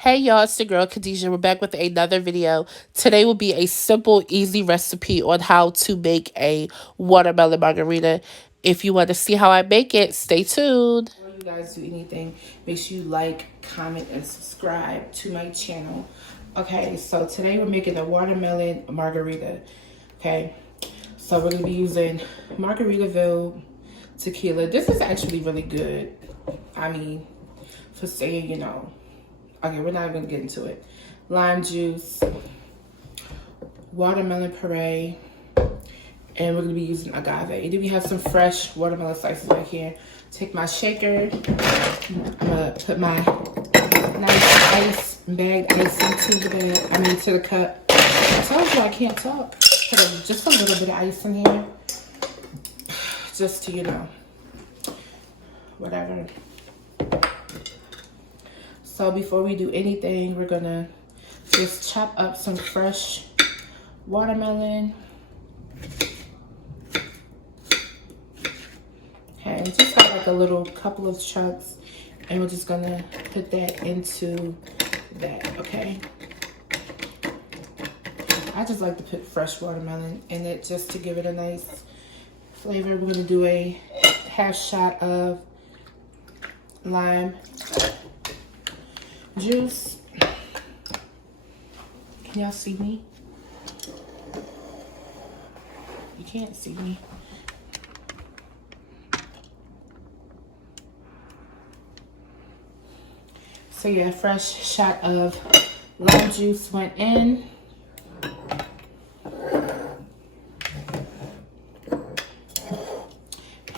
Hey y'all, it's the girl Khadijah. We're back with another video. Today will be a simple, easy recipe on how to make a watermelon margarita. If you want to see how I make it, stay tuned. Before you guys do anything, make sure you like, comment, and subscribe to my channel. Okay, so today we're making a watermelon margarita. Okay, so we're going to be using Margaritaville tequila. This is actually really good. I mean, for saying, okay, we're not even getting to it. Lime juice, watermelon puree, and we're gonna be using agave. And then we have some fresh watermelon slices right here. Take my shaker. I'm gonna put my nice ice, bagged ice into the cup. I told you I can't talk. Put just a little bit of ice in here. Just to, whatever. So before we do anything, we're gonna just chop up some fresh watermelon. Okay, just like a little couple of chunks, and we're just gonna put that into that, okay? I just like to put fresh watermelon in it just to give it a nice flavor. We're gonna do a half shot of lime juice. Can y'all see me? You can't see me. So yeah, fresh shot of lime juice went in.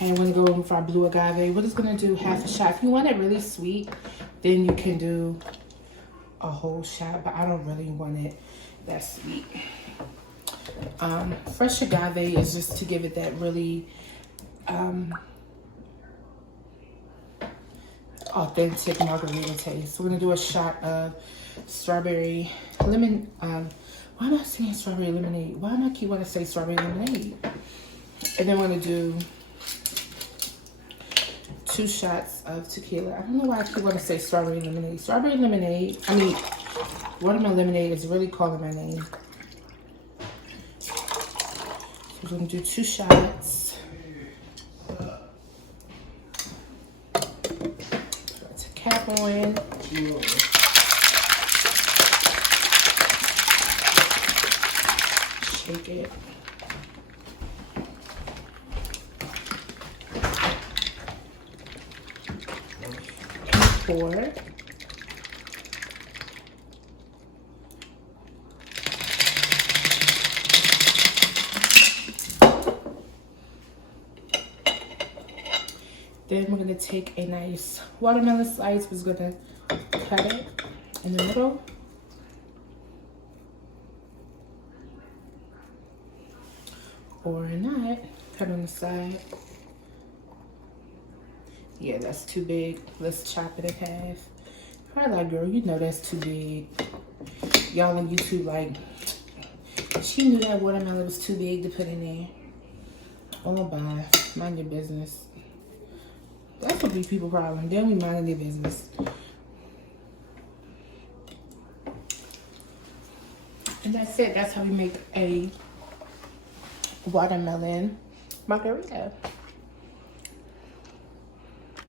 And we're gonna go in with our blue agave. We're just gonna do half a shot. If you want it really sweet, then you can do a whole shot, but I don't really want it that sweet. Fresh agave is just to give it that really authentic margarita taste. So we're gonna do a shot of strawberry lemon. Why am I saying strawberry lemonade? Why am I keep wanting to say strawberry lemonade? And then we're gonna do 2 shots of tequila. I don't know why I keep wanting to say strawberry lemonade. Strawberry lemonade, watermelon lemonade is really calling my name. So we're gonna do 2 shots. Put a cap on. Shake it. Pour. Then we're gonna take a nice watermelon slice. We're gonna cut it in the middle. Or not, cut on the side. Yeah, that's too big. Let's chop it in half. Probably like, girl, you know that's too big. Y'all on YouTube like, she knew that watermelon was too big to put in there. Oh, bye. Mind your business. That's what be people problem. They don't be minding their business. And that's it. That's how we make a watermelon margarita.